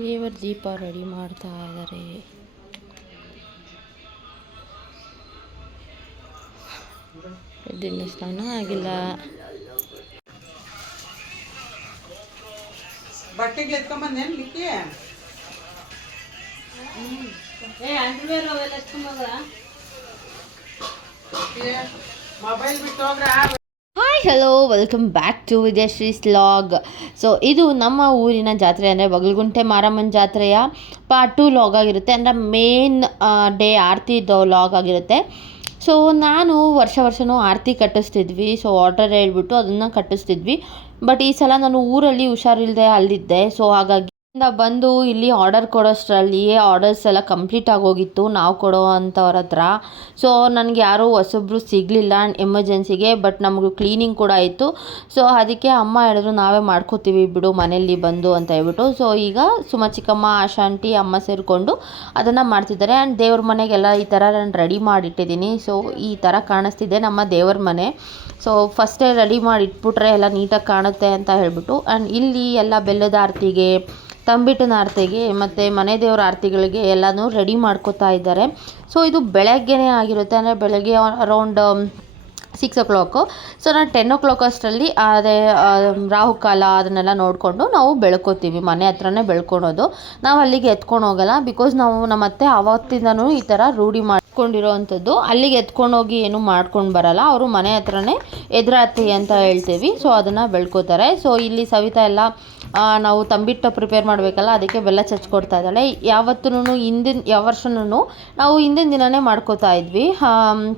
ದೇವರ ದೀಪ ರೆಡಿ ಮಾಡ್ತಾ ಇದ್ದಾರೆ. ದಿನ ಸ್ನಾನ ಆಗಿಲ್ಲ. ಬಟ್ಟೆಗೆ ಎತ್ಕೊಂಬಂದೇನು ಲಿಕ್ಕಿ ಮೊಬೈಲ್ ಬಿಟ್ಟು ಹೋಗ್ರ? Hello welcome back to Vidyashree vlog so ಇದು ನಮ್ಮ ಊರಿನ ಜಾತ್ರೆ ಅಂದರೆ ಬಗಲ್ಗುಂಟೆ ಮಾರಮ್ಮನ ಜಾತ್ರೆಯ ಪಾರ್ಟ್ ಟು ಲಾಗ್ ಆಗಿರುತ್ತೆ. ಅಂದರೆ ಮೇನ್ ಡೇ ಆರತಿದು ಲಾಗ್ ಆಗಿರುತ್ತೆ. ಸೊ ನಾನು ವರ್ಷ ವರ್ಷವೂ ಆರತಿ ಕಟ್ಟಿಸ್ತಿದ್ವಿ. ಸೊ ಆರ್ಡರ್ ಹೇಳ್ಬಿಟ್ಟು ಅದನ್ನು ಕಟ್ಟಿಸ್ತಿದ್ವಿ. ಬಟ್ ಈ ಸಲ ನಾನು ಊರಲ್ಲಿ ಹುಷಾರಿಲ್ಲದೆ ಅಲ್ಲಿದ್ದೆ. ಸೊ ಹಾಗಾಗಿ ಇಂದ ಬಂದು ಇಲ್ಲಿ ಆರ್ಡರ್ ಕೊಡೋಷ್ಟರಲ್ಲಿಯೇ ಆರ್ಡರ್ಸ್ ಎಲ್ಲ ಕಂಪ್ಲೀಟ್ ಆಗೋಗಿತ್ತು ನಾವು ಕೊಡೋ ಅಂಥವ್ರ ಹತ್ರ. ಸೊ ನನಗೆ ಯಾರೂ ಹೊಸಬ್ರು ಸಿಗಲಿಲ್ಲ ಎಮರ್ಜೆನ್ಸಿಗೆ ಬಟ್ ನಮಗೂ ಕ್ಲೀನಿಂಗ್ ಕೂಡ ಆಯಿತು. ಸೊ ಅದಕ್ಕೆ ಅಮ್ಮ ಹೇಳಿದ್ರು, ನಾವೇ ಮಾಡ್ಕೋತೀವಿ ಬಿಡು, ಮನೆಯಲ್ಲಿ ಬಂದು ಅಂತ ಹೇಳ್ಬಿಟ್ಟು. ಸೊ ಈಗ ಸುಮ ಚಿಕ್ಕಮ್ಮ, ಆಶಾಂಟಿ, ಅಮ್ಮ ಸೇರಿಕೊಂಡು ಅದನ್ನು ಮಾಡ್ತಿದ್ದಾರೆ. ಆ್ಯಂಡ್ ದೇವ್ರ ಮನೆಗೆಲ್ಲ ಈ ಥರ ನಾನು ರೆಡಿ ಮಾಡಿಟ್ಟಿದ್ದೀನಿ. ಸೊ ಈ ಥರ ಕಾಣಿಸ್ತಿದೆ ನಮ್ಮ ದೇವ್ರ ಮನೆ. ಸೊ ಫಸ್ಟೇ ರೆಡಿ ಮಾಡಿ ಇಟ್ಬಿಟ್ರೆ ಎಲ್ಲ ನೀಟಾಗಿ ಕಾಣುತ್ತೆ ಅಂತ ಹೇಳ್ಬಿಟ್ಟು. ಆ್ಯಂಡ್ ಇಲ್ಲಿ ಎಲ್ಲ ಬೆಲ್ಲದ ಆರತಿಗೆ ತಂಬಿಟ್ಟಿನ ಆರತಿಗೆ ಮತ್ತು ಮನೆ ದೇವರ ಆರತಿಗಳಿಗೆ ಎಲ್ಲನೂ ರೆಡಿ ಮಾಡ್ಕೋತಾ ಇದ್ದಾರೆ. ಸೊ ಇದು ಬೆಳಗ್ಗೆನೇ ಆಗಿರುತ್ತೆ. ಅಂದರೆ ಬೆಳಗ್ಗೆ around six o'clock so ನಾನು ಟೆನ್ ಓ ಕ್ಲಾಕ್ ಅಷ್ಟರಲ್ಲಿ ಅದೇ ರಾಹುಕಾಲ ಅದನ್ನೆಲ್ಲ ನೋಡಿಕೊಂಡು ನಾವು ಬೆಳ್ಕೊತೀವಿ. ಮನೆ ಹತ್ರನೇ ಬೆಳ್ಕೊಳೋದು. ನಾವು ಅಲ್ಲಿಗೆ ಎತ್ಕೊಂಡು ಹೋಗಲ್ಲ ಬಿಕಾಸ್ ನಾವು ನಮ್ಮ ಅತ್ತೆ ಆವತ್ತಿಂದನೂ ಈ ಥರ ರೂಢಿ ಮಾಡ್ಕೊಂಡಿರೋವಂಥದ್ದು ಅಲ್ಲಿಗೆ ಎತ್ಕೊಂಡು ಹೋಗಿ ಏನು ಮಾಡ್ಕೊಂಡು ಬರಲ್ಲ. ಅವರು ಮನೆ ಹತ್ರನೇ ಎದುರಾತಿ ಅಂತ ಹೇಳ್ತೀವಿ. ಸೊ ಅದನ್ನು ಬೆಳ್ಕೋತಾರೆ. ಸೊ ಇಲ್ಲಿ ಸವಿತಾ ಎಲ್ಲ ನಾವು ತಂಬಿಟ್ಟು ಪ್ರಿಪೇರ್ ಮಾಡಬೇಕಲ್ಲ ಅದಕ್ಕೆ ಬೆಲ್ಲ ಚಚ್ಕೊಡ್ತಾ ಇದ್ದಾಳೆ. ಯಾವತ್ತೂ ಹಿಂದಿನ ಯಾವ ವರ್ಷನೂ ನಾವು ಹಿಂದಿನ ದಿನವೇ ಮಾಡ್ಕೋತಾ ಇದ್ವಿ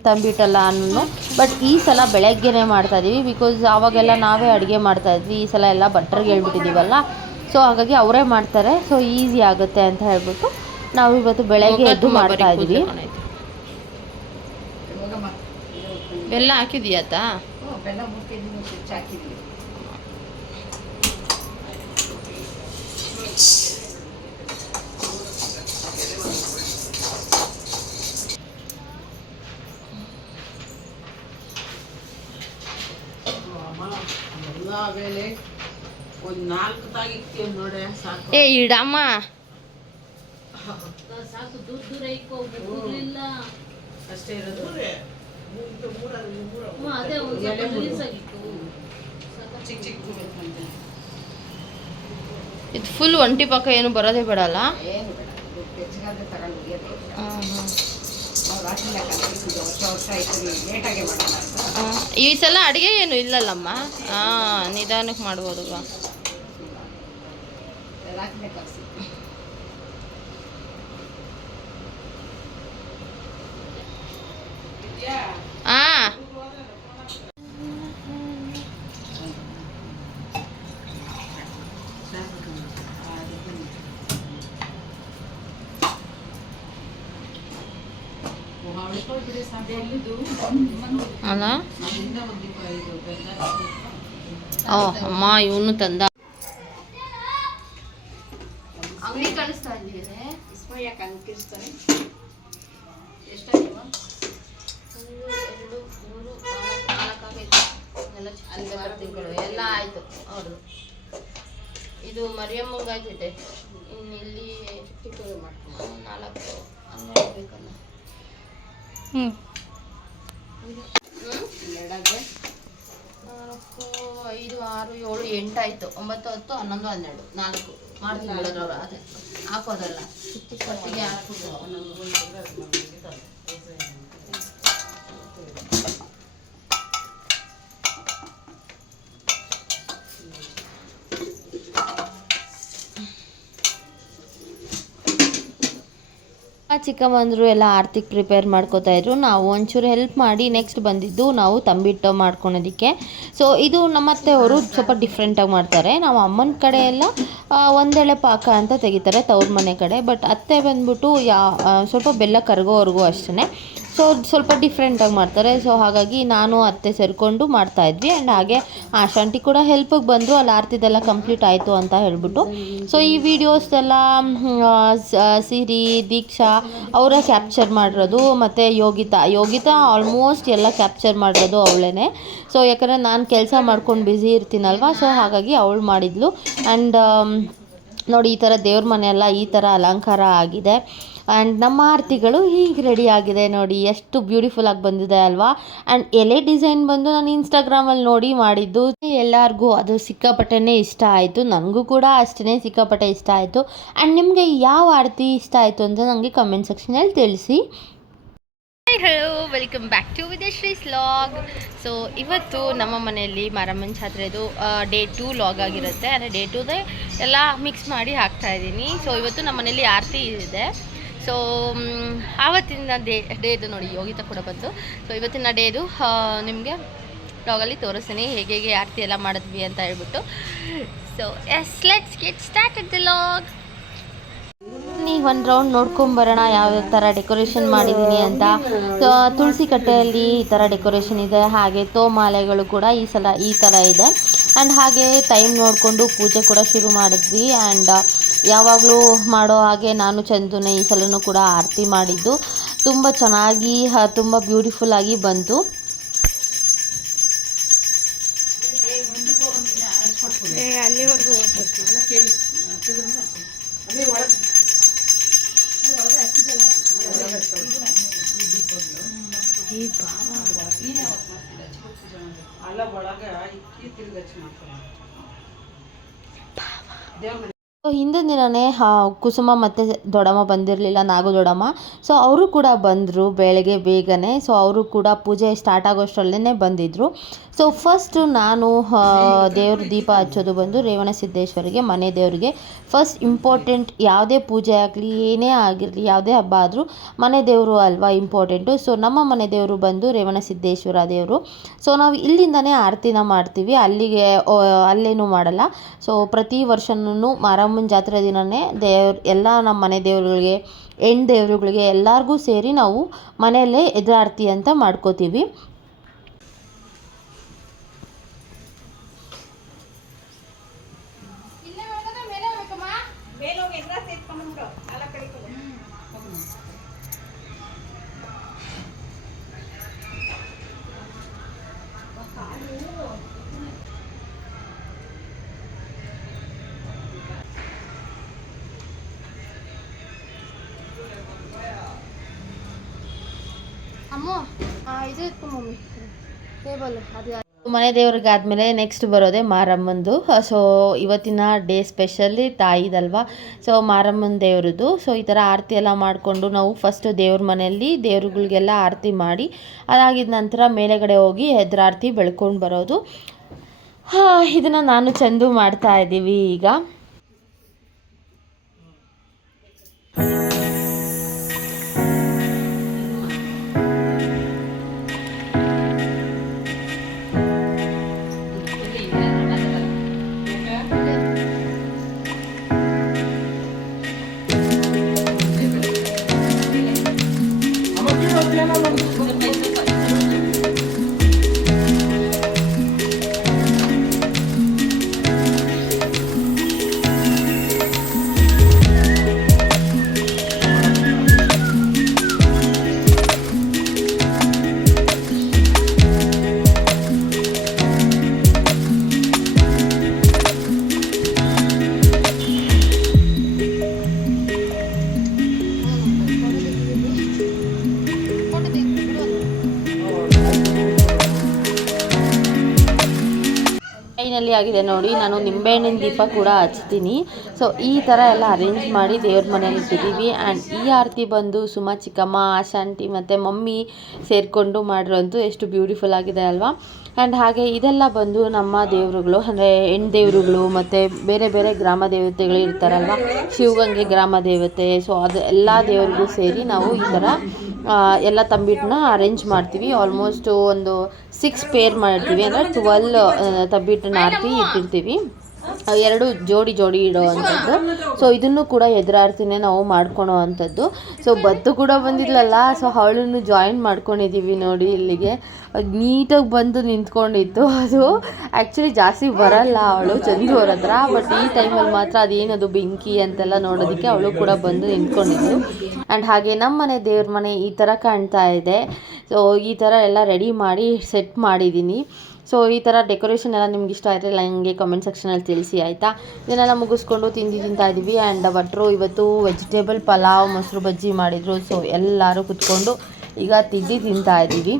ತಂಬಿಟ್ಟೆಲ್ಲ ಅನ್ನೂ ಬಟ್ ಈ ಸಲ ಬೆಳಗ್ಗೆನೇ ಮಾಡ್ತಾ ಇದ್ದೀವಿ ಬಿಕಾಸ್ ಆವಾಗೆಲ್ಲ ನಾವೇ ಅಡುಗೆ ಮಾಡ್ತಾ ಇದ್ವಿ ಈ ಸಲ ಎಲ್ಲ ಭಟ್ರಿಗೆ ಹೇಳ್ಬಿಟ್ಟಿದ್ದೀವಲ್ಲ. ಸೊ ಹಾಗಾಗಿ ಅವರೇ ಮಾಡ್ತಾರೆ. ಸೊ ಈಸಿ ಆಗುತ್ತೆ ಅಂತ ಹೇಳ್ಬಿಟ್ಟು ನಾವು ಇವತ್ತು ಬೆಳಗ್ಗೆ ಎದ್ದು ಮಾಡ್ತಾ ಇದ್ವಿ ಬೆಲ್ಲ ಹಾಕಿದೀಯತ್ತಾ ಬೆಲ್ಲ ಮೂರು ಕೆ ಜಿ ಸ್ವಿಚ್ ಹಾಕಿದ್ವಿ ಎಲ್ಲ ಆಮೇಲೆ ಒಂದು ನಾಲ್ಕು ತಾಗಿಕ್ತೀವಿ ನೋಡಿ ಸಾಕು. ಏ ಇಡಮ್ಮ. ಸಾಕು ದೂರ ದೂರ ಇಕ್ಕೋ ಅಷ್ಟೇ ಇರೋದು? ಎಲೆ ಮೂರು. ಚಿಕ್ಕ ಚಿಕ್ಕ ಬೇಕಂತೆ ಇದು ಫುಲ್ ಒಂಟಿ ಪಕ್ಕ ಏನು ಬರೋದೇ ಬಿಡಲ್ಲ? ಏನು ಬೇಡ. ಹೆಚ್ಚಿಗಾದ್ರೆ ತಗೊಂಡು ಹೋಗ್ಯದೆ ಹಾಂ ಹಾಂ ಈ ಸಲ ಅಡುಗೆ ಏನು ಇಲ್ಲಲ್ಲಮ್ಮ? ಹಾಂ ನಿಧಾನಕ್ಕೆ ಮಾಡ್ಬೋದು ಓ ಅಮ್ಮ ಇವನು ತಂದ. ಅಂಗಡಿ ಕಳಿಸ್ತಾ ಕನ್ಕಿರ್ಸ್ತಾನೆ ಒಂದು ಎರಡು ಮೂರು ನಾಲ್ಕು ಎಲ್ಲ ಚಿಕ್ಕ ತಿಂಗಳು ಎಲ್ಲ ಆಯಿತು. ಹೌದು ಇದು ಮರಿಯಮ್ಮಂಗಾಯ್ತೈತೆ ಇನ್ನು ಇಲ್ಲಿ ಚಿಕ್ಕದು ಮಾಡ್ತೀನಿ. ನಾಲ್ಕು. ಹನ್ನೆರಡು ಬೇಕಲ್ಲ ಹ್ಞೂ ನಾಲ್ಕು, ಐದು, ಆರು, ಏಳು ಎಂಟು ಆಯಿತು ಒಂಬತ್ತು, ಹತ್ತು, ಹನ್ನೊಂದು, ಹನ್ನೆರಡು. ನಾಲ್ಕು. ಮಾಡ್ತಿಲ್ಲ ಅದೇ. ಹಾಕೋದಲ್ಲ. ಒಟ್ಟಿಗೆ ಹಾಕ್ಬಿಟ್ಟು ಚಿಕ್ಕಮ್ಮಂದರು ಎಲ್ಲ ಆರ್ತಿಗೆ ಪ್ರಿಪೇರ್ ಮಾಡ್ಕೋತಾ ಇದ್ರು. ನಾವು ಒಂಚೂರು ಹೆಲ್ಪ್ ಮಾಡಿ ನೆಕ್ಸ್ಟ್ ಬಂದಿದ್ದು ನಾವು ತಂಬಿಟ್ಟು ಮಾಡ್ಕೊಳೋದಕ್ಕೆ. ಸೊ ಇದು ನಮ್ಮತ್ತೆ ಅವರು ಸ್ವಲ್ಪ ಡಿಫ್ರೆಂಟಾಗಿ ಮಾಡ್ತಾರೆ. ನಾವು ಅಮ್ಮನ ಕಡೆ ಎಲ್ಲ ಒಂದೆಳೆ ಪಾಕ ಅಂತ ತೆಗಿತಾರೆ ತವ್ರ ಮನೆ ಕಡೆ. ಬಟ್ ಅತ್ತೆ ಬಂದ್ಬಿಟ್ಟು ಯಾ ಸ್ವಲ್ಪ ಬೆಲ್ಲ ಕರಗೋವರೆಗೂ ಅಷ್ಟೇ ಸೊ ಸ್ವಲ್ಪ ಡಿಫ್ರೆಂಟಾಗಿ ಮಾಡ್ತಾರೆ. ಸೊ ಹಾಗಾಗಿ ನಾನು ಅತ್ತೆ ಸೇರಿಕೊಂಡು ಮಾಡ್ತಾ ಇದ್ವಿ. ಆ್ಯಂಡ್ ಹಾಗೆ ಆಶಾಂಟಿ ಕೂಡ ಹೆಲ್ಪಿಗೆ ಬಂದರು. ಅಲ್ಲಿ ಆರ್ತಿದೆಲ್ಲ ಕಂಪ್ಲೀಟ್ ಆಯಿತು ಅಂತ ಹೇಳ್ಬಿಟ್ಟು. ಸೊ ಈ ವಿಡಿಯೋಸ್ ಎಲ್ಲ ಮ್, ಸಿರಿ ದೀಕ್ಷಾ ಅವರ ಕ್ಯಾಪ್ಚರ್ ಮಾಡಿರೋದು. ಮತ್ತು ಯೋಗಿತಾ ಯೋಗಿತಾ ಆಲ್ಮೋಸ್ಟ್ ಎಲ್ಲ ಕ್ಯಾಪ್ಚರ್ ಮಾಡಿರೋದು ಅವಳೇ ಸೊ ಯಾಕಂದರೆ ನಾನು ಕೆಲಸ ಮಾಡ್ಕೊಂಡು ಬ್ಯುಸಿ ಇರ್ತೀನಲ್ವ? ಸೊ ಹಾಗಾಗಿ ಅವಳು ಮಾಡಿದ್ಲು. ಆ್ಯಂಡ್ ನೋಡಿ ಈ ಥರ ದೇವ್ರ ಮನೆಯೆಲ್ಲ ಈ ಥರ ಅಲಂಕಾರ ಆಗಿದೆ. ಆ್ಯಂಡ್ ನಮ್ಮ ಆರತಿಗಳು ಹೀಗೆ ರೆಡಿ ಆಗಿದೆ ನೋಡಿ. ಎಷ್ಟು ಬ್ಯೂಟಿಫುಲ್ ಆಗಿ ಬಂದಿದೆ ಅಲ್ವಾ? ಆ್ಯಂಡ್ ಎಲೆ ಡಿಸೈನ್ ಬಂದು ನಾನು ಇನ್ಸ್ಟಾಗ್ರಾಮಲ್ಲಿ ನೋಡಿ ಮಾಡಿದ್ದು. ಎಲ್ಲರಿಗೂ ಅದು ಸಿಕ್ಕಾಪಟ್ಟೆನೇ ಇಷ್ಟ ಆಯಿತು. ನನಗೂ ಕೂಡ ಅಷ್ಟೇ ಸಿಕ್ಕಾಪಟ್ಟೆ ಇಷ್ಟ ಆಯಿತು. ಆ್ಯಂಡ್ ನಿಮಗೆ ಯಾವ ಆರತಿ ಇಷ್ಟ ಆಯಿತು ಅಂತ ನನಗೆ ಕಮೆಂಟ್ ಸೆಕ್ಷನಲ್ಲಿ ತಿಳಿಸಿ. Hello welcome back to Vidyashree's vlog so ಇವತ್ತು ನಮ್ಮ ಮನೆಯಲ್ಲಿ ಮಾರಮ್ಮನ ಜಾತ್ರೆದು ಡೇ ಟೂ ಲಾಗ್ ಆಗಿರುತ್ತೆ. ಅಂದರೆ ಡೇ ಟೂದೇ ಎಲ್ಲ ಮಿಕ್ಸ್ ಮಾಡಿ ಹಾಕ್ತಾ ಇದ್ದೀನಿ. ಸೊ ಇವತ್ತು ನಮ್ಮ ಮನೆಯಲ್ಲಿ ಆರತಿ ಇದೆ. ಸೊ ಆವತ್ತಿನ ಡೇ ಡೇದು ನೋಡಿ ಯೋಗಿತ ಕೂಡ ಬಂತು ಸೊ ಇವತ್ತಿನ ಡೇದು ನಿಮಗೆ ಲಾಗಲ್ಲಿ ತೋರಿಸ್ತೀನಿ ಹೇಗೆ ಹೇಗೆ ಆರತಿ ಎಲ್ಲ ಮಾಡಿದ್ವಿ ಅಂತ ಹೇಳ್ಬಿಟ್ಟು. So yes let's get start the vlog ನೀವು ಒಂದು ರೌಂಡ್ ನೋಡ್ಕೊಂಬರೋಣ ಯಾವ ಥರ ಡೆಕೋರೇಷನ್ ಮಾಡಿದ್ದೀನಿ ಅಂತ. ಸೊ, ತುಳಸಿ ಕಟ್ಟೆಯಲ್ಲಿ ಈ ಥರ ಡೆಕೋರೇಷನ್ ಇದೆ. ಹಾಗೆ ತೋಮಾಲೆಗಳು ಕೂಡ ಈ ಸಲ ಈ ಥರ ಇದೆ. ಆ್ಯಂಡ್ ಹಾಗೆ ಟೈಮ್ ನೋಡಿಕೊಂಡು ಪೂಜೆ ಕೂಡ ಶುರು ಮಾಡಿದ್ವಿ. ಆ್ಯಂಡ್ ಯಾವಾಗಲೂ ಮಾಡೋ ಹಾಗೆ ನಾನು ಚಂದುನೆ ಈ ಸಲನೂ ಕೂಡ ಆರತಿ ಮಾಡಿದ್ದು. ತುಂಬ ಚೆನ್ನಾಗಿ ತುಂಬ ಬ್ಯೂಟಿಫುಲ್ ಆಗಿ ಬಂತು. ಅಲ್ಲ ಒಳಗೆ ಇಕ್ಕಿ ತಿರುಗಚ್ಚಿ ಮಾಡ್ತಾರೆ. ದೇವ್ರ ಸೊ ಹಿಂದಿನ ದಿನವೇ ಕುಸುಮ ಮತ್ತು ದೊಡಮ್ಮ ಬಂದಿರಲಿಲ್ಲ, ನಾಗು ದೊಡಮ್ಮ. ಸೊ ಅವರು ಕೂಡ ಬಂದರು ಬೆಳಗ್ಗೆ ಬೇಗನೆ. ಸೊ ಅವರು ಕೂಡ ಪೂಜೆ ಸ್ಟಾರ್ಟ್ ಆಗೋಷ್ಟರಲ್ಲೇ ಬಂದಿದ್ದರು ಸೊ ಫಸ್ಟು ನಾನು ದೇವ್ರ ದೀಪ ಹಚ್ಚೋದು ಬಂದು ರೇವಣ ಸಿದ್ದೇಶ್ವರಿಗೆ, ಮನೆ ದೇವರಿಗೆ. ಫಸ್ಟ್ ಇಂಪಾರ್ಟೆಂಟ್ ಯಾವುದೇ ಪೂಜೆ ಆಗಲಿ, ಏನೇ ಆಗಿರಲಿ, ಯಾವುದೇ ಹಬ್ಬ ಆದರೂ ಮನೆ ದೇವರು ಅಲ್ವಾ ಇಂಪಾರ್ಟೆಂಟು ಸೊ ನಮ್ಮ ಮನೆ ದೇವರು ಬಂದು ರೇವಣ ಸಿದ್ದೇಶ್ವರ ದೇವರು. ಸೊ ನಾವು ಇಲ್ಲಿಂದನೇ ಆರತಿನ ಮಾಡ್ತೀವಿ. ಅಲ್ಲಿಗೆ ಅಲ್ಲೇನೂ ಮಾಡಲ್ಲ. ಸೊ ಪ್ರತಿ ವರ್ಷನೂ ಮಾರಮ್ಮನ ಜಾತ್ರೆ ದಿನವೇ ದೇವ್ರು, ಎಲ್ಲ ನಮ್ಮ ಮನೆ ದೇವ್ರುಗಳಿಗೆ, ಹೆಣ್ಣು ದೇವರುಗಳಿಗೆ ಎಲ್ಲರಿಗೂ ಸೇರಿ ನಾವು ಮನೆಯಲ್ಲೇ ಎದುರಾರ್ತಿ ಅಂತ ಮಾಡ್ಕೋತೀವಿ. ಮನೆ ದೇವ್ರಿಗೆ ಆದಮೇಲೆ ನೆಕ್ಸ್ಟ್ ಬರೋದೇ ಮಾರಮ್ಮಂದು. ಸೊ ಇವತ್ತಿನ ಡೇ ಸ್ಪೆಷಲಿ ತಾಯಿದಲ್ವಾ? ಸೊ ಮಾರಮ್ಮನ ದೇವ್ರದ್ದು. ಸೊ ಈ ಥರ ಆರತಿ ಎಲ್ಲ ಮಾಡಿಕೊಂಡು ನಾವು ಫಸ್ಟು ದೇವ್ರ ಮನೆಯಲ್ಲಿ ದೇವ್ರುಗಳಿಗೆಲ್ಲ ಆರತಿ ಮಾಡಿ, ಅದಾಗಿದ ನಂತರ ಮೇಲೆಗಡೆ ಹೋಗಿ ಹೆದ್ರಾರತಿ ಬೆಳ್ಕೊಂಡು ಬರೋದು. ಇದನ್ನು ನಾನು ಚೆಂದು ಮಾಡ್ತಾ ಇದ್ದೀವಿ ಈಗ. ಆಗಿದೆ ನೋಡಿ. ನಾನು ನಿಂಬೆಹಣ್ಣಿನ ದೀಪ ಕೂಡ ಹಚ್ತೀನಿ. ಸೊ ಈ ಥರ ಎಲ್ಲ ಅರೇಂಜ್ ಮಾಡಿ ದೇವ್ರ ಮನೇಲಿ ಇಟ್ಟಿದ್ದೀವಿ. ಆ್ಯಂಡ್ ಈ ಆರತಿ ಬಂದು ಸುಮಾ, ಚಿಕ್ಕಮ್ಮ ಆಶಾಂಟಿ ಮತ್ತು ಮಮ್ಮಿ ಸೇರಿಕೊಂಡು ಮಾಡಿರೋಂಥದ್ದು ಎಷ್ಟು ಬ್ಯೂಟಿಫುಲ್ ಆಗಿದೆ ಅಲ್ವಾ? ಆ್ಯಂಡ್ ಹಾಗೆ ಇದೆಲ್ಲ ಬಂದು ನಮ್ಮ ದೇವರುಗಳು, ಅಂದರೆ ಹೆಣ್ಣು ದೇವರುಗಳು ಮತ್ತು ಬೇರೆ ಬೇರೆ ಗ್ರಾಮ ದೇವತೆಗಳು ಇರ್ತಾರಲ್ವ? ಶಿವಗಂಗೆ ಗ್ರಾಮ ದೇವತೆ ಸೊ ಅದು ಎಲ್ಲ ದೇವ್ರಿಗೂ ಸೇರಿ ನಾವು ಈ ಥರ ಎಲ್ಲ ತಂಬಿಟ್ಟನ್ನ ಅರೇಂಜ್ ಮಾಡ್ತೀವಿ. ಆಲ್ಮೋಸ್ಟು ಒಂದು ಸಿಕ್ಸ್ ಪೇರ್ ಮಾಡ್ತೀವಿ. ಅಂದರೆ ಟ್ವೆಲ್ ತಂಬಿಟ್ಟನ್ನ ಆರತಿ ಇಟ್ಟಿರ್ತೀವಿ. ಎರಡು ಜೋಡಿ ಜೋಡಿ ಇಡೋವಂಥದ್ದು. ಸೊ ಇದನ್ನು ಕೂಡ ಎದುರಾರ್ತಿನೇ ನಾವು ಮಾಡ್ಕೊಳೋ ಅಂಥದ್ದು ಸೊ ಬತ್ತು ಕೂಡ ಬಂದಿದ್ಲಲ್ಲ ಸೊ ಅವಳನ್ನು ಜಾಯಿನ್ ಮಾಡ್ಕೊಂಡಿದ್ದೀವಿ ನೋಡಿ ಇಲ್ಲಿಗೆ. ನೀಟಾಗಿ ಬಂದು ನಿಂತ್ಕೊಂಡಿತ್ತು. ಅದು ಆ್ಯಕ್ಚುಲಿ ಜಾಸ್ತಿ ಬರಲ್ಲ ಅವಳು ಚಂದು ಅವ್ರ ಹತ್ರ. ಬಟ್ ಈ ಟೈಮಲ್ಲಿ ಮಾತ್ರ ಅದೇನದು ಬೆಂಕಿ ಅಂತೆಲ್ಲ ನೋಡೋದಕ್ಕೆ ಅವಳು ಕೂಡ ಬಂದು ನಿಂತ್ಕೊಂಡಿದ್ಲು. ಆ್ಯಂಡ್ ಹಾಗೆ ನಮ್ಮ ಮನೆ ದೇವ್ರ ಮನೆ ಈ ಥರ ಕಾಣ್ತಾ ಇದೆ. ಸೊ ಈ ಥರ ಎಲ್ಲ ರೆಡಿ ಮಾಡಿ ಸೆಟ್ ಮಾಡಿದ್ದೀನಿ ಸೊ ಈ ಥರ ಡೆಕೋರೇಷನ್ ಎಲ್ಲ ನಿಮ್ಗೆ ಇಷ್ಟ ಆದರೆ ನನಗೆ ಕಮೆಂಟ್ ಸೆಕ್ಷನಲ್ಲಿ ತಿಳಿಸಿ, ಆಯಿತಾ? ಇದನ್ನೆಲ್ಲ ಮುಗಿಸ್ಕೊಂಡು ತಿಂದು ತಿಂತಾ ಇದ್ದೀವಿ ಆ್ಯಂಡ್ ಭಟ್ರು ಇವತ್ತು ವೆಜಿಟೇಬಲ್ ಪಲಾವ್, ಮೊಸರು, ಬಜ್ಜಿ ಮಾಡಿದರು. ಸೊ ಎಲ್ಲರೂ ಕುತ್ಕೊಂಡು ಈಗ ತಿಂಡಿ ತಿಂತಾ ಇದ್ದೀವಿ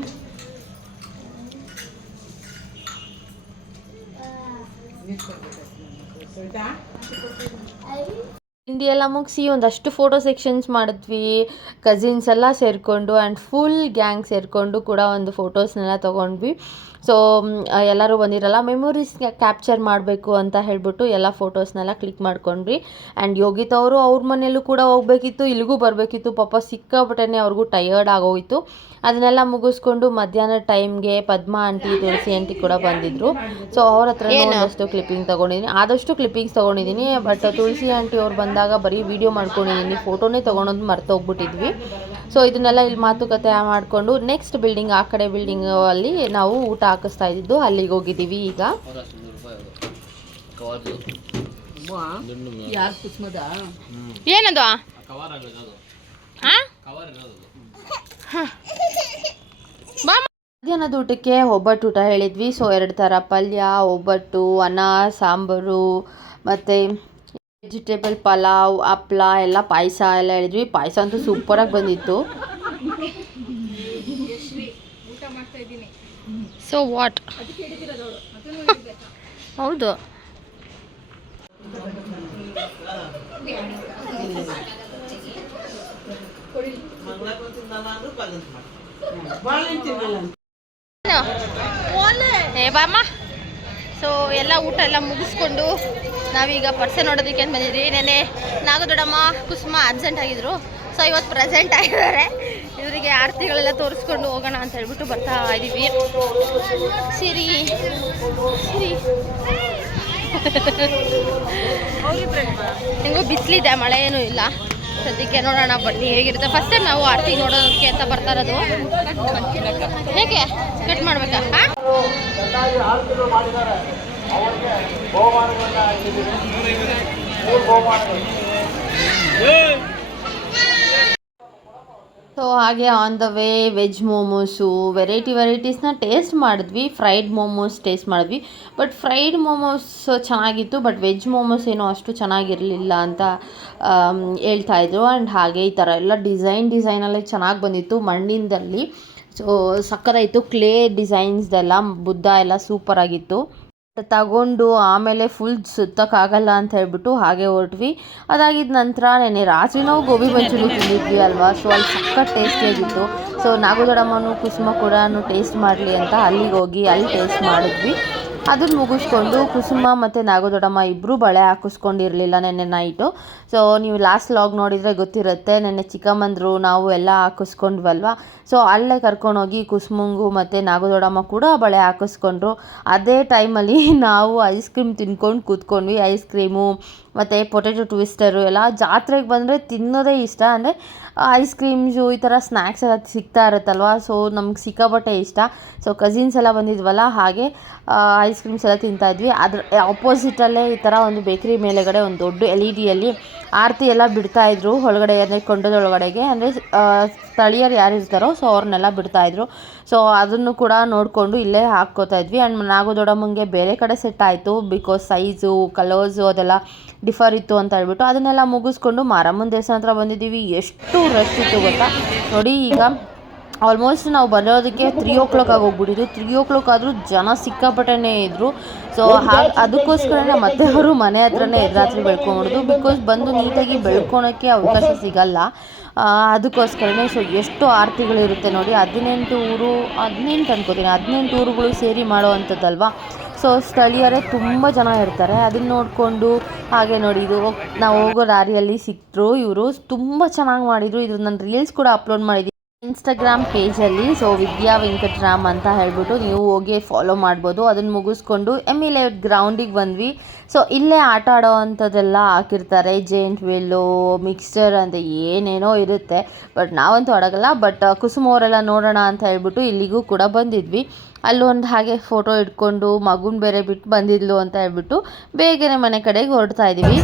ತಿಂಡಿ ಎಲ್ಲ ಮುಗಿಸಿ ಒಂದಷ್ಟು ಫೋಟೋ ಸೆಕ್ಷನ್ಸ್ ಮಾಡಿದ್ವಿ. ಕಸಿನ್ಸ್ ಎಲ್ಲ ಸೇರಿಕೊಂಡು ಆ್ಯಂಡ್ ಫುಲ್ ಗ್ಯಾಂಗ್ ಸೇರಿಕೊಂಡು ಕೂಡ ಒಂದು ಫೋಟೋಸ್ನೆಲ್ಲ ತೊಗೊಂಡ್ವಿ. ಸೊ ಎಲ್ಲರೂ ಬಂದಿರಲ್ಲ ಮೆಮೊರೀಸ್ ಕ್ಯಾಪ್ಚರ್ ಮಾಡಬೇಕು ಅಂತ ಹೇಳ್ಬಿಟ್ಟು ಎಲ್ಲ ಫೋಟೋಸ್ನೆಲ್ಲ ಕ್ಲಿಕ್ ಮಾಡ್ಕೊಂಡ್ವಿ. ಆ್ಯಂಡ್ ಯೋಗಿತ್ ಅವರು ಅವ್ರ ಮನೆಯಲ್ಲೂ ಕೂಡ ಹೋಗ್ಬೇಕಿತ್ತು ಇಲ್ಲಿಗೂ ಬರಬೇಕಿತ್ತು. ಪಾಪ ಸಿಕ್ಕಾಬಿಟ್ಟೆ ಅವ್ರಿಗೂ ಟಯರ್ಡ್ ಆಗೋಯಿತು. ಅದನ್ನೆಲ್ಲ ಮುಗಿಸ್ಕೊಂಡು ಮಧ್ಯಾಹ್ನ ಟೈಮ್ಗೆ ಪದ್ಮ ಆಂಟಿ ತುಳಸಿ ಆಂಟಿ ಕೂಡ ಬಂದಿದ್ರು. ಸೊ ಅವ್ರ ಹತ್ರ ಒಂದಷ್ಟು ಕ್ಲಿಪ್ಪಿಂಗ್ ತೊಗೊಂಡಿದ್ದೀನಿ ಆದಷ್ಟು ಕ್ಲಿಪ್ಪಿಂಗ್ಸ್ ತೊಗೊಂಡಿದ್ದೀನಿ ಬಟ್ ತುಳಸಿ ಆಂಟಿ ಅವ್ರು ಬಂದಾಗ ಬರೀ ವಿಡಿಯೋ ಮಾಡ್ಕೊಂಡಿದ್ದೀನಿ ಫೋಟೋನೇ ತೊಗೊಳೋದು ಮರ್ತೋಗ್ಬಿಟ್ಟಿದ್ವಿ ಸೊ ಇದನ್ನೆಲ್ಲ ಇಲ್ಲಿ ಮಾತುಕತೆ ಮಾಡಿಕೊಂಡು ನೆಕ್ಸ್ಟ್ ಬಿಲ್ಡಿಂಗ್ ಆ ಕಡೆ ಬಿಲ್ಡಿಂಗ್ ಅಲ್ಲಿ ನಾವು ಊಟ ಹಾಕಿಸ್ತಾ ಇದ್ದಿದ್ದು ಅಲ್ಲಿಗೆ ಹೋಗಿದ್ದೀವಿ ಈಗ. ಏನದು? ಮಧ್ಯಾಹ್ನದ ಊಟಕ್ಕೆ ಒಬ್ಬಟ್ಟು ಊಟ ಹೇಳಿದ್ವಿ. ಸೊ ಎರಡು ಥರ ಪಲ್ಯ ಒಬ್ಬಟ್ಟು ಅನ್ನ ಸಾಂಬಾರು ಮತ್ತು ವೆಜಿಟೇಬಲ್ ಪಲಾವ್ ಹಪ್ಳ ಎಲ್ಲ ಪಾಯಸ ಎಲ್ಲ ಹೇಳಿದ್ವಿ. ಪಾಯಸ ಅಂತೂ ಸೂಪರಾಗಿ ಬಂದಿತ್ತು. ಸೊ ವಾಟ್ ಹೌದು. ಏ ಬಾಮ್ಮ. ಸೊ ಎಲ್ಲ ಊಟ ಎಲ್ಲ ಮುಗಿಸ್ಕೊಂಡು ನಾವೀಗ ಪರ್ಸೆ ನೋಡೋದಕ್ಕೆ ಅಂತ ಬಂದಿದ್ವಿ ನೆನೆ ನಾಗದೊಡಮ್ಮ ಕುಸುಮ ಅಬ್ಸೆಂಟ್ ಆಗಿದ್ರು. ಸೊ ಇವತ್ತು ಪ್ರೆಸೆಂಟ್ ಆಗಿದ್ದಾರೆ. ಇವರಿಗೆ ಆರತಿಗಳೆಲ್ಲ ತೋರಿಸ್ಕೊಂಡು ಹೋಗೋಣ ಅಂತ ಹೇಳ್ಬಿಟ್ಟು ಬರ್ತಾ ಇದ್ದೀವಿ ಸಿರಿ ಸಿರಿ. ಹೆಂಗೋ ಬಿಸಿಲಿದೆ ಮಳೆ ಏನೂ ಇಲ್ಲ. ಸದ್ಯಕ್ಕೆ ನೋಡೋಣ ಬನ್ನಿ ಹೇಗಿರುತ್ತೆ? ಫಸ್ಟ್ ಟೈಮ್ ನಾವು ಆರತಿ ನೋಡೋದಕ್ಕೆ ಅಂತ ಬರ್ತಾ ಇರೋದು. ಹೇಗೆ? ಕಟ್ ಮಾಡ್ಬೇಕಾ? ಸೊ ಹಾಗೆ on the way veg momos variety ವೆರೈಟೀಸ್ನ taste ಮಾಡಿದ್ವಿ. ಫ್ರೈಡ್ ಮೋಮೋಸ್ ಟೇಸ್ಟ್ ಮಾಡಿದ್ವಿ. ಬಟ್ ಫ್ರೈಡ್ ಮೋಮೋಸ್ ಚೆನ್ನಾಗಿತ್ತು. ಬಟ್ ವೆಜ್ ಮೋಮೋಸ್ ಏನೋ ಅಷ್ಟು ಚೆನ್ನಾಗಿರಲಿಲ್ಲ ಅಂತ ಹೇಳ್ತಾ ಇದ್ರು. ಆ್ಯಂಡ್ ಹಾಗೆ ಈ ಥರ ಎಲ್ಲ ಡಿಸೈನ್ ಡಿಸೈನಲ್ಲೇ ಚೆನ್ನಾಗಿ ಬಂದಿತ್ತು ಮಣ್ಣಿಂದಲ್ಲಿ. ಸೊ ಸಕ್ಕತ್ತಾಯಿತ್ತು ಕ್ಲೇ ಡಿಸೈನ್ಸ್ದೆಲ್ಲ ಬುದ್ಧ ಎಲ್ಲ ಸೂಪರಾಗಿತ್ತು ತಗೊಂಡು ಆಮೇಲೆ ಫುಲ್ ಸುತ್ತಕ್ಕಾಗಲ್ಲ ಅಂತ ಹೇಳ್ಬಿಟ್ಟು ಹಾಗೆ ಹೊರಟ್ವಿ. ಅದಾಗಿದ್ದ ನಂತರ ನೆನೆ ರಾತ್ರಿ ನಾವು ಗೋಬಿ ಮಂಚೂರಿ ತಿಂದಿದ್ವಿ ಅಲ್ವಾ? ಸೊ ಅಲ್ಲಿ ಸಕ್ಕ ಟೇಸ್ಟಿಯಾಗಿತ್ತು ಸೊ ನಾಗದೊಡಮ್ಮನು ಕುಸುಮ ಕೂಡ ಟೇಸ್ಟ್ ಮಾಡಲಿ ಅಂತ ಅಲ್ಲಿಗೆ ಹೋಗಿ ಅಲ್ಲಿ ಟೇಸ್ಟ್ ಮಾಡಿದ್ವಿ. ಅದನ್ನು ಮುಗಿಸ್ಕೊಂಡು ಕುಸುಮ ಮತ್ತು ನಾಗದೊಡಮ್ಮ ಇಬ್ಬರೂ ಬಳೆ ಹಾಕಿಸ್ಕೊಂಡಿರಲಿಲ್ಲ ನೆನ್ನೆ ನೈಟು ಸೊ ನೀವು ಲಾಸ್ಟ್ ಲಾಗ್ ನೋಡಿದರೆ ಗೊತ್ತಿರುತ್ತೆ, ನೆನ್ನೆ ಚಿಕ್ಕಮ್ಮಂದರು ನಾವು ಎಲ್ಲ ಹಾಕಿಸ್ಕೊಂಡ್ವಲ್ವ? ಸೊ ಅಲ್ಲೇ ಕರ್ಕೊಂಡೋಗಿ ಕುಸುಮಂಗು ಮತ್ತು ನಾಗದೊಡಮ್ಮ ಕೂಡ ಬಳೆ ಹಾಕಿಸ್ಕೊಂಡ್ರು. ಅದೇ ಟೈಮಲ್ಲಿ ನಾವು ಐಸ್ ಕ್ರೀಮ್ ತಿನ್ಕೊಂಡು ಕೂತ್ಕೊಂಡ್ವಿ. ಐಸ್ ಕ್ರೀಮು ಮತ್ತು ಪೊಟೆಟೊ ಟ್ವಿಸ್ಟರು ಎಲ್ಲ ಜಾತ್ರೆಗೆ ಬಂದರೆ ತಿನ್ನೋದೇ ಇಷ್ಟ. ಅಂದರೆ ಐಸ್ ಕ್ರೀಮ್ಸು ಈ ಥರ ಸ್ನ್ಯಾಕ್ಸ್ ಎಲ್ಲ ಸಿಗ್ತಾ ಇರುತ್ತಲ್ವಾ? ಸೊ, ನಮ್ಗೆ ಸಿಕ್ಕಾಪಟ್ಟೆ ಇಷ್ಟ. ಸೊ ಕಸಿನ್ಸ್ ಎಲ್ಲ ಬಂದಿದ್ವಲ್ಲ, ಹಾಗೆ ಐಸ್ ಕ್ರೀಮ್ಸ್ ಎಲ್ಲ ತಿಂತಾ ಇದ್ವಿ. ಅದ್ರ ಆಪೋಸಿಟಲ್ಲೇ ಈ ಥರ ಒಂದು ಬೇಕ್ರಿ ಮೇಲೆಗಡೆ ಒಂದು ದೊಡ್ಡ ಎಲ್ ಇ ಡಿಯಲ್ಲಿ ಆರತಿ ಎಲ್ಲ ಬಿಡ್ತಾಯಿದ್ರು ಒಳಗಡೆ ಅಂದರೆ ಕೊಂಡದೊಳಗಡೆಗೆ. ಅಂದರೆ ಸ್ಥಳೀಯರು ಯಾರು ಇರ್ತಾರೋ, ಸೊ, ಅವ್ರನ್ನೆಲ್ಲ ಬಿಡ್ತಾಯಿದ್ರು ಸೊ, ಅದನ್ನು ಕೂಡ ನೋಡಿಕೊಂಡು ಇಲ್ಲೇ ಹಾಕ್ಕೋತಾ ಇದ್ವಿ. ಆ್ಯಂಡ್ ನಾಗದೊಡಮ್ಮಂಗೆ ಬೇರೆ ಕಡೆ ಸೆಟ್ ಆಯಿತು. ಬಿಕಾಸ್ ಸೈಜು ಕಲರ್ಸು ಅದೆಲ್ಲ ಡಿಫರ್ ಇತ್ತು ಅಂತ ಹೇಳ್ಬಿಟ್ಟು ಅದನ್ನೆಲ್ಲ ಮುಗಿಸ್ಕೊಂಡು ಮಾರಮ್ಮನ ದೇವಸ್ಥಾನ ಹತ್ರ ಬಂದಿದ್ದೀವಿ. ಎಷ್ಟು ರಶ್ ಇತ್ತು ಗೊತ್ತಾ? ನೋಡಿ ಈಗ ಆಲ್ಮೋಸ್ಟ್ ನಾವು ಬರೋದಕ್ಕೆ ತ್ರೀ ಓ ಕ್ಲಾಕ್ ಆಗಿ ಹೋಗ್ಬಿಟ್ಟಿದ್ದು. ತ್ರೀ ಓ ಕ್ಲಾಕ್ ಆದರೂ ಜನ ಸಿಕ್ಕಾಪಟ್ಟೆನೇ ಇದ್ದರು ಸೊ ಹಾಗೆ ಅದಕ್ಕೋಸ್ಕರನೇ ಮತ್ತೆ ಅವರು ಮನೆ ಹತ್ರನೇ ರಾತ್ರಿ ಬೆಳ್ಕೊಂಬಿಡೋದು ಬಿಕಾಸ್ ಬಂದು ನೀಟಾಗಿ ಬೆಳ್ಕೊಳೋಕ್ಕೆ ಅವಕಾಶ ಸಿಗಲ್ಲ. ಅದಕ್ಕೋಸ್ಕರನೇ ಸೊ ಎಷ್ಟು ಆರತಿಗಳಿರುತ್ತೆ ನೋಡಿ ಹದಿನೆಂಟು ಊರು ಹದಿನೆಂಟು ಅನ್ಕೋತೀನಿ. ಹದಿನೆಂಟು ಊರುಗಳು ಸೇರಿ ಮಾಡೋ ಅಂಥದ್ದಲ್ವಾ? ಸೊ ಸ್ಥಳೀಯರೇ ತುಂಬ ಜನ ಇರ್ತಾರೆ. ಅದನ್ನ ನೋಡಿಕೊಂಡು ಹಾಗೆ ನೋಡಿ, ಇದು ನಾವು ಹೋಗೋ ದಾರಿಯಲ್ಲಿ ಸಿಕ್ಕರು ಇವರು. ತುಂಬ ಚೆನ್ನಾಗಿ ಮಾಡಿದರು. ಇದು ನಾನು ರೀಲ್ಸ್ ಕೂಡ ಅಪ್ಲೋಡ್ ಮಾಡಿದ್ದೀನಿ ಇನ್ಸ್ಟಾಗ್ರಾಮ್ ಪೇಜಲ್ಲಿ ಸೊ ವಿದ್ಯಾ ವೆಂಕಟರಾಮ್ ಅಂತ ಹೇಳ್ಬಿಟ್ಟು ನೀವು ಹೋಗಿ ಫಾಲೋ ಮಾಡ್ಬೋದು. ಅದನ್ನು ಮುಗಿಸ್ಕೊಂಡು ಎಂ ಇಲೆ ಗ್ರೌಂಡಿಗೆ ಬಂದ್ವಿ. ಸೊ ಇಲ್ಲೇ ಆಟ ಆಡೋ ಅಂಥದ್ದೆಲ್ಲ ಹಾಕಿರ್ತಾರೆ. ಜೇಂಟ್ ವೀಲು ಮಿಕ್ಸ್ಚರ್ ಅಂತ ಏನೇನೋ ಇರುತ್ತೆ. ಬಟ್ ನಾವಂತೂ ಆಡೋಗಲ್ಲ ಬಟ್ ಕುಸುಮ ಅವರೆಲ್ಲ ನೋಡೋಣ ಅಂತ ಹೇಳ್ಬಿಟ್ಟು ಇಲ್ಲಿಗೂ ಕೂಡ ಬಂದಿದ್ವಿ. ಅಲ್ಲೊಂದು ಹಾಗೆ ಫೋಟೋ ಇಟ್ಕೊಂಡು ಮಗುನ ಬೇರೆ ಬಿಟ್ಟು ಬಂದಿದ್ಲು ಅಂತ ಹೇಳ್ಬಿಟ್ಟು ಬೇಗನೆ ಮನೆ ಕಡೆಗೆ ಹೊರಡ್ತಾ ಇದ್ದೀವಿ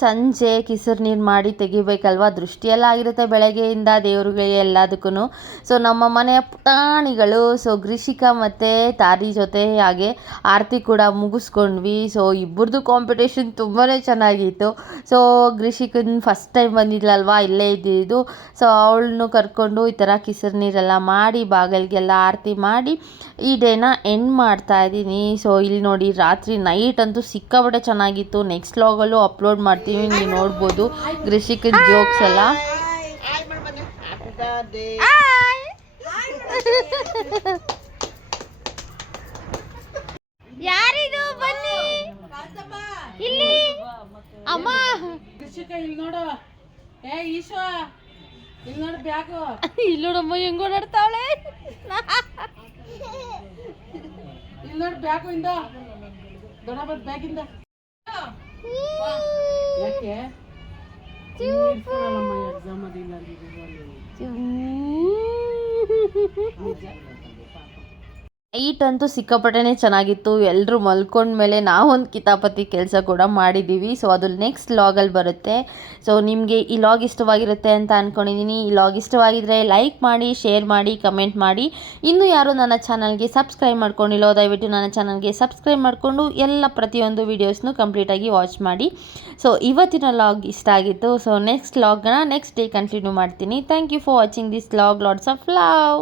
ಸಂಜೆ ಕಿಸರು ನೀರು ಮಾಡಿ ತೆಗಿಬೇಕಲ್ವ? ದೃಷ್ಟಿಯೆಲ್ಲ ಆಗಿರುತ್ತೆ ಬೆಳಗ್ಗೆಯಿಂದ ದೇವರುಗಳಿಗೆ ಎಲ್ಲದಕ್ಕೂ ಸೊ ನಮ್ಮ ಮನೆಯ ಪುಟಾಣಿಗಳು ಸೊ ಗ್ರಿಷಿಕಾ ಮತ್ತು ತಾರಿ ಜೊತೆ ಹಾಗೆ ಆರತಿ ಕೂಡ ಮುಗಿಸ್ಕೊಂಡ್ವಿ. ಸೊ ಇಬ್ಬರದು ಕಾಂಪಿಟೇಷನ್ ತುಂಬಾ ಚೆನ್ನಾಗಿತ್ತು. ಸೊ ಗ್ರಿಷಿಕನ್ ಫಸ್ಟ್ ಟೈಮ್ ಬಂದಿದ್ಲಲ್ವಾ? ಇಲ್ಲೇ ಇದ್ದಿದ್ದು. ಸೊ ಅವಳನ್ನು ಕರ್ಕೊಂಡು ಈ ಥರ ಕಿಸರು ನೀರೆಲ್ಲ ಮಾಡಿ, ಬಾಗಿಲಿಗೆಲ್ಲ ಆರತಿ ಮಾಡಿ, ಈ ಡೇನ ಎಂಡ್ ಮಾಡ್ತಾ ಇದ್ದೀನಿ. ಸೊ ಇಲ್ಲಿ ನೋಡಿ, ರಾತ್ರಿ ನೈಟ್ ಅಂತೂ ಸಿಕ್ಕಾಪಟ್ಟೆ ಚೆನ್ನಾಗಿತ್ತು. ನೆಕ್ಸ್ಟ್ ಲಾಗಲ್ಲೂ ಅಪ್ಲೋಡ್ ಮಾಡ್ತೀವಿ ನೀವು ನೋಡ್ಬೋದು. ಕೃಷಿಕ ಜೋಕ್ಸ್ ಎಲ್ಲ. ಯಾರಿದು? ಬನ್ನಿ. ಇಲ್ಲಿ. ಅಮ್ಮ. ಕೃಷಿಕ ಇಲ್ಲಿ ನೋಡು. ಏ ಈಶೋ ಇಲ್ಲಿ ನೋಡು ಬ್ಯಾಗು. ಇಲ್ಲಿ ನೋಡಮ್ಮ ಹೆಂಗ್ ಓಡಾಡ್ತಾವಳೆ? ಇಲ್ಲಿ ನೋಡು ಬ್ಯಾಗು ಇಂದ. ದೊಡ್ಡ ಬಂದ್ ಬ್ಯಾಗಿಂದ ಯಾಕೆ? ಎಕ್ಸಾಮ್ ಅದಿಲ್ಲ ನೈಟ್ ಅಂತೂ ಸಿಕ್ಕಾಪಟ್ಟೆ ಚೆನ್ನಾಗಿತ್ತು. ಎಲ್ಲರೂ ಮಲ್ಕೊಂಡ್ಮೇಲೆ ನಾವೊಂದು ಕಿತಾಪತಿ ಕೆಲಸ ಕೂಡ ಮಾಡಿದ್ದೀವಿ ಸೊ ಅದು ನೆಕ್ಸ್ಟ್ ಲಾಗಲ್ಲಿ ಬರುತ್ತೆ. ಸೊ ನಿಮಗೆ ಈ ಲಾಗ್ ಇಷ್ಟವಾಗಿರುತ್ತೆ ಅಂತ ಅಂದ್ಕೊಂಡಿದ್ದೀನಿ ಈ ಲಾಗ್ ಇಷ್ಟವಾಗಿದ್ದರೆ ಲೈಕ್ ಮಾಡಿ ಶೇರ್ ಮಾಡಿ ಕಮೆಂಟ್ ಮಾಡಿ. ಇನ್ನೂ ಯಾರು ನನ್ನ ಚಾನಲ್ಗೆ ಸಬ್ಸ್ಕ್ರೈಬ್ ಮಾಡ್ಕೊಂಡಿಲ್ಲೋ, ದಯವಿಟ್ಟು ನನ್ನ ಚಾನಲ್ಗೆ ಸಬ್ಸ್ಕ್ರೈಬ್ ಮಾಡಿಕೊಂಡು ಎಲ್ಲ ಪ್ರತಿಯೊಂದು ವೀಡಿಯೋಸ್ನು ಕಂಪ್ಲೀಟಾಗಿ ವಾಚ್ ಮಾಡಿ. ಸೊ ಇವತ್ತಿನ ಲಾಗ್ ಇಷ್ಟ ಆಗಿತ್ತು. ಸೊ ನೆಕ್ಸ್ಟ್ ಲಾಗ್ನ ನೆಕ್ಸ್ಟ್ ಡೇ ಕಂಟಿನ್ಯೂ ಮಾಡ್ತೀನಿ. Thank you for watching this vlog lots of love